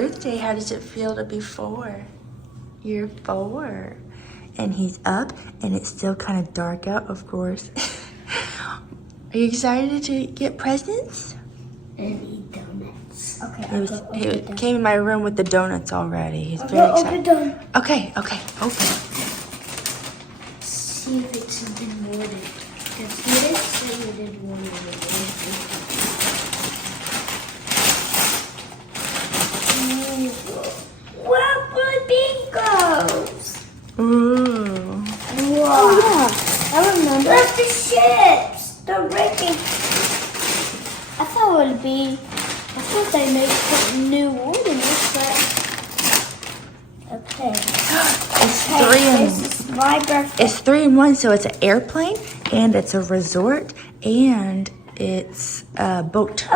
birthday. How does it feel to be 4? You're 4. And he's up, and it's still kind of dark out, of course. Are you excited to get presents? And eat donuts. Okay, He came in my room with the donuts already. He's very excited. Okay, open. See if it's something more than. Because he didn't say you did one of the What were bingos? Ooh. Wow. Oh, yeah. I remember. That's the ships. The wrecking. I thought it would be. I thought they made some new orders, but. Okay. It's 3 in. This is my birthday. It's 3 in 1, so it's an airplane, and it's a resort, and it's a boat.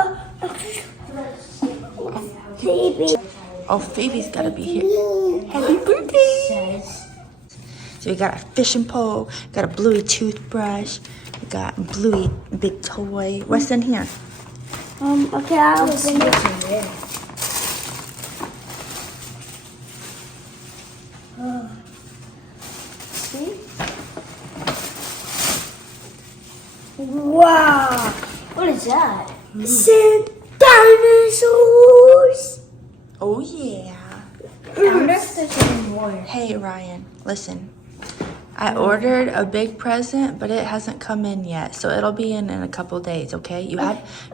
Phoebe. Oh, Phoebe's gotta be here. Happy birthday! So we got a fishing pole, got a Bluey toothbrush, we got Bluey big toy. What's in here? Okay, I'll open it. See? Wow! What is that? Sand dinosaurs! Oh yeah. I wonder if there's any more. Hey Ryan, listen. I ordered a big present, but it hasn't come in yet, so it'll be in a couple days. Okay?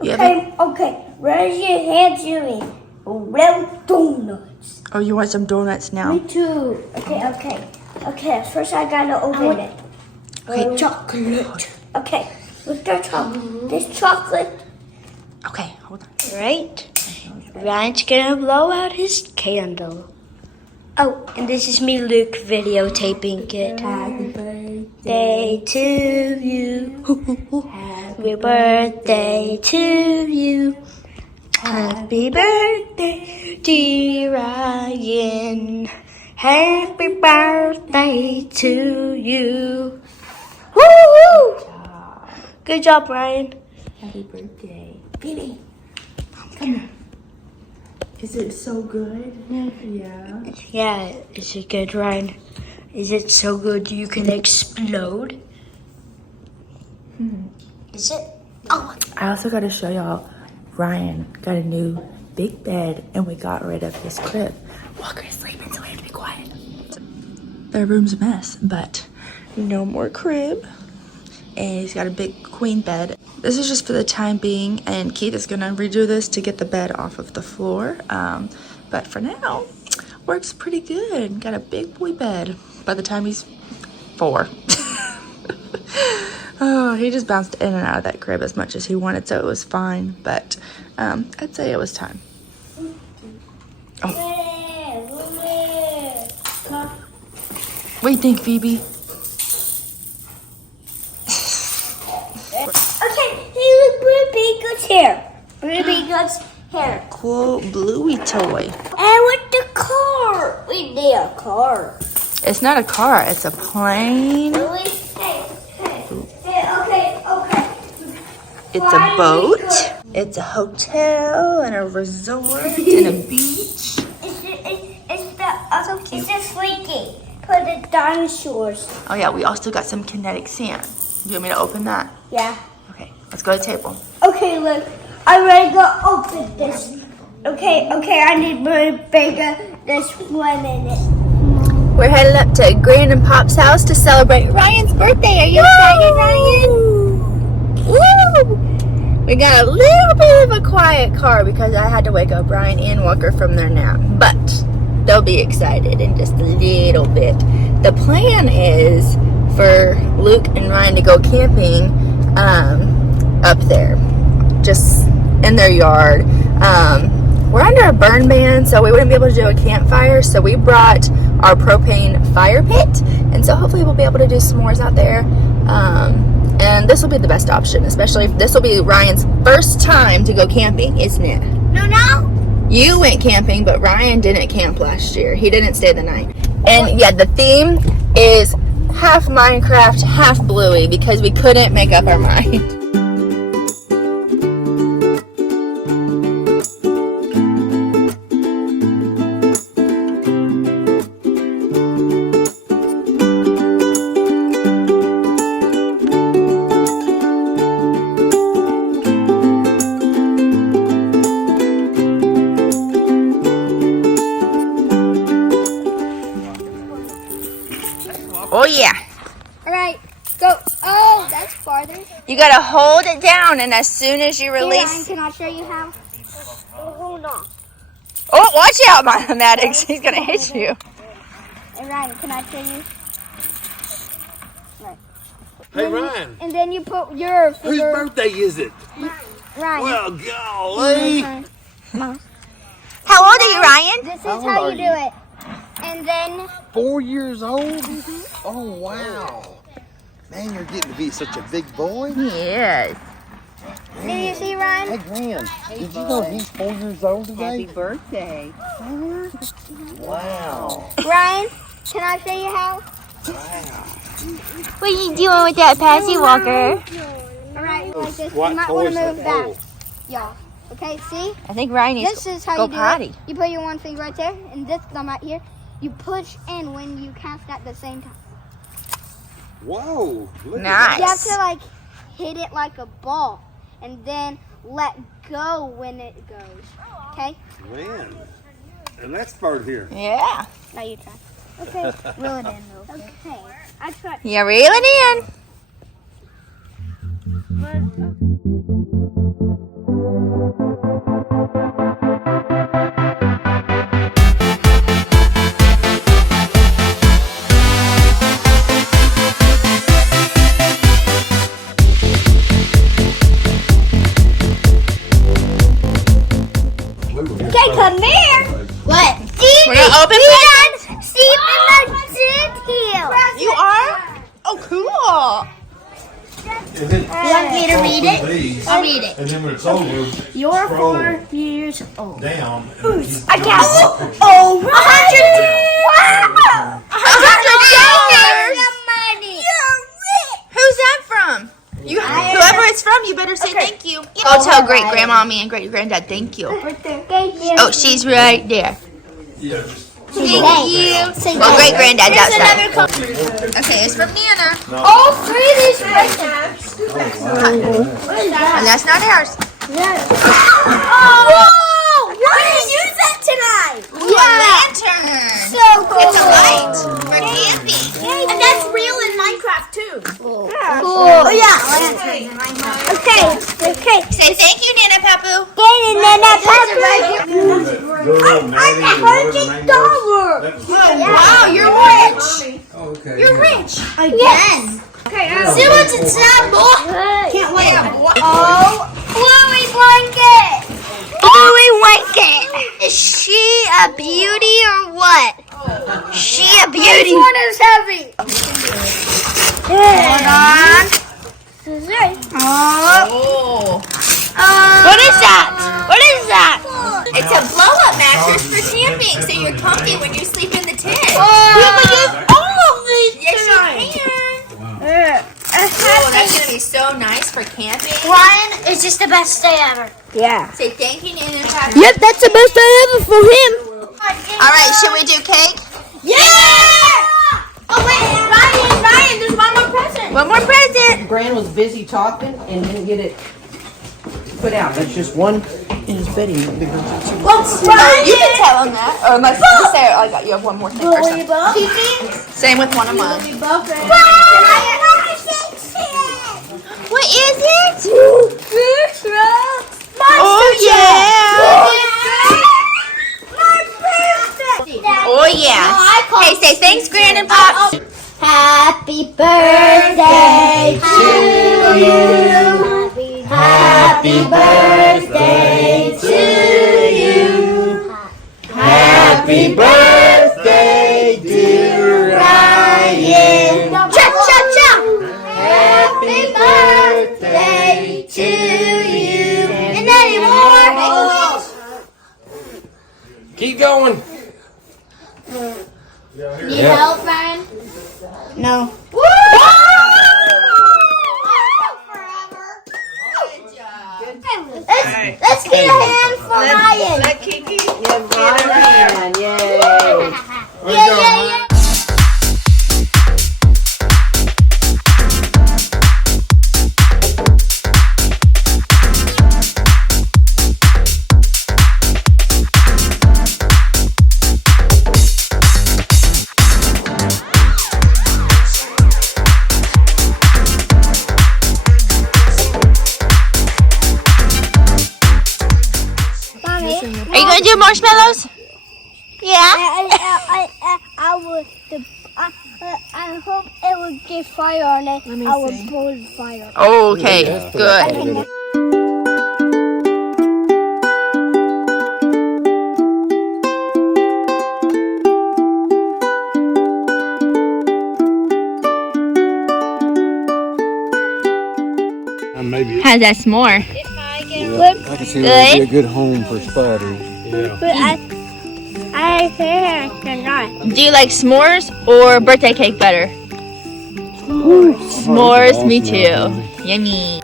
Okay. Raise your hand, Jimmy. Red donuts. Oh, you want some donuts now? Me too. Okay. First, I gotta open it. Okay. Chocolate. Okay. Look at chocolate. This chocolate. Okay, hold on. Right. Ryan's gonna blow out his candle. Oh, and this is me, Luke, videotaping it. Happy birthday to you. Happy birthday to you. Happy birthday, dear Ryan. Happy birthday to you. Woo! Good job, Ryan. Happy birthday. Baby. Come here. Is it so good? Yeah. Yeah, is it good, Ryan? Is it so good you can explode? Is it? Oh. I also got to show y'all, Ryan got a new big bed, and we got rid of his crib. Walker is sleeping, so we have to be quiet. Their room's a mess, but no more crib. And he's got a big queen bed. This is just for the time being, and Keith is gonna redo this to get the bed off of the floor. But for now, works pretty good. Got a big boy bed by the time he's 4. Oh, he just bounced in and out of that crib as much as he wanted, so it was fine. But I'd say it was time. Oh. What do you think, Phoebe? Okay, hey, look, Blue Goat's hair. Blue Goat's hair. Cool Bluey toy. And with the car. We need a car. It's not a car, it's a plane. Really? Hey, okay. It's a boat. It's a hotel and a resort and a beach. It's the freaky for the dinosaurs. Oh yeah, we also got some kinetic sand. Do you want me to open that? Yeah. Okay, let's go to the table. Okay, look. I'm ready to open this. Okay, I need my bigger. There's 1 minute. We're headed up to Grand and Pop's house to celebrate Ryan's birthday. Are you excited, Ryan? Woo! We got a little bit of a quiet car because I had to wake up Ryan and Walker from their nap. But they'll be excited in just a little bit. The plan is for Luke and Ryan to go camping up there, just in their yard. We're under a burn ban, so we wouldn't be able to do a campfire, so we brought our propane fire pit, and so hopefully we'll be able to do s'mores out there. And this will be the best option, especially if this will be Ryan's first time to go camping, isn't it? No. You went camping, but Ryan didn't camp last year. He didn't stay the night. And yeah, the theme is half Minecraft, half Bluey, because we couldn't make up our mind. Oh yeah. All right, go. Oh, that's farther. You gotta hold it down, and as soon as you Ryan, release. can I show you how? Hold on. Oh, watch out, Maddox. He's gonna hit you. Hey, Ryan, can I show you? Right. Hey, Ryan. And then you put your Whose finger. birthday is it? Ryan. Well, golly. How old are you, Ryan? This is How old how are you do you? it. And then 4 years old? Oh, wow. Man, you're getting to be such a big boy. Yes. do you see, Ryan? Hey, Gran, did you know he's 4 years old today? Happy birthday. Wow. Ryan, can I show you how? What are you doing with that Passy Walker? All right, like this. What You might want toys to are move back, old? y'all. Okay, see? I think Ryan needs This to is how go you do potty. it. You put your one finger right there, and this thumb right here. You push in when you cast at the same time. Whoa. Look Nice. You have to like hit it like a ball, and then let go when it goes. Okay? at that. Man. And that's bird here. Yeah. Now you try. Okay. Reel it in though. Okay. I tried. You reel it in. Okay, come here. What? We're gonna open presents. See in the detail. You are? Oh, cool. You want me to read it? I'll read it. And then when it's over, You're scroll 4 years old. down. I got oh, 100. Wow. 100 The money. Who's that from? You, whoever it's from, you better say thank you. Go tell great grandmommy and great granddad thank you. Thank you. Oh, she's right there. Yeah, just Thank you. Well, great granddad's outside. Okay, it's from Nana. All 3 of these presents. And that's not ours. Oh, we're gonna use that tonight. Ooh, a lantern. So cool. It's a light for camping. And that's real in Minecraft too. Cool. Oh yeah. Okay. Say thank you, Nana Papu. Wow, you're rich. okay. You're rich. Again. See what's inside, boy. Can't wait. Oh, Bluey blanket. Bluey blanket. Is she a beauty or what? She a beauty. This one is heavy. Hold on. Oh. Oh. What is that? What is that? It's a blow-up mattress for camping, so you're comfy when you sleep in the tent. You can use all of these Yes, you can. Oh, that's gonna be so nice for camping. Ryan, it's just the best day ever. Yeah. Say thank you, Nana Papu. Yep, that's the best day ever for him. All right, should we do cake? Yeah! Oh wait, Ryan, there's one more present. One more present. Gran was busy talking and didn't get it put out. That's just one in his bedding because it's Oh, you can tell him that. Or unless you say it like that, you have one more thing or something. Same with one of mine. What is it? Oh yeah. Oh yeah. Hey, say thanks, Gran and Pops. Happy birthday to you. Happy birthday to you. Happy birthday, dear Ryan. Cha-cha-cha. Happy birthday to you. And anymore. Keep going. Need help, Ryan? No. Let's get a hand for Ryan. give Ryan. Yay. Yeah. want to do marshmallows? Yeah. I hope it will get fire on it. Let me I will see. blow the fire. Okay, good. Maybe. How's that s'more? I can see that would be a good home for spiders. Yeah. But I think I cannot. Do you like s'mores or birthday cake better? S'mores, me too. Yummy.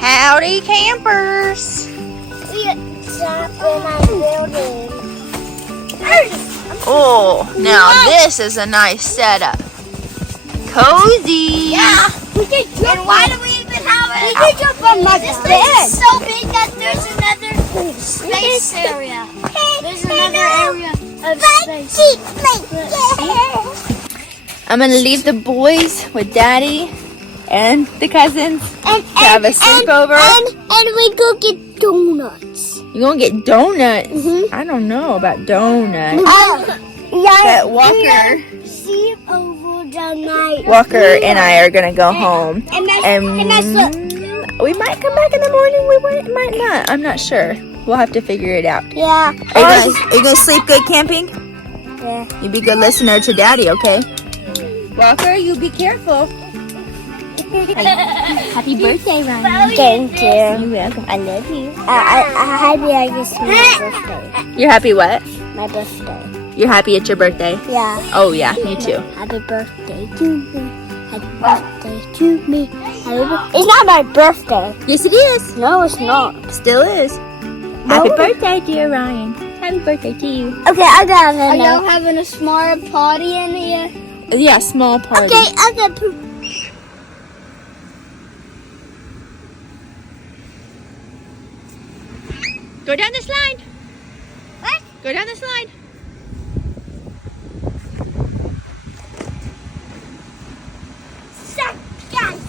Howdy, campers. Oh, now this is a nice setup. Cozy. Yeah. And why do we even have it? We can jump on my This bed. thing It's so big that there's another space area. There's another area of space. I'm gonna leave the boys with Daddy and the cousins to have a sleepover. And we go get donuts. You gonna get donuts? I don't know about donuts. But Walker and I are gonna go home, and we might come back in the morning. We might not. I'm not sure. We'll have to figure it out. Yeah. Are you gonna sleep good camping? Yeah. You be a good listener to Daddy, okay? Walker, you be careful. Happy birthday, Ryan. Thank you. You're welcome. I love you. I'm happy I just my birthday. You're happy what? My birthday. You're happy it's your birthday? Yeah. Oh yeah, me too. Happy birthday to me. Happy birthday to me. It's not my birthday. Yes, it is. No, it's not. Still is. Happy birthday, dear Ryan. Happy birthday to you. Okay, I got it. Are y'all having a small party in here? Yeah, small party. Okay, I got poop. Go down the slide. What? Go down the slide. Guys.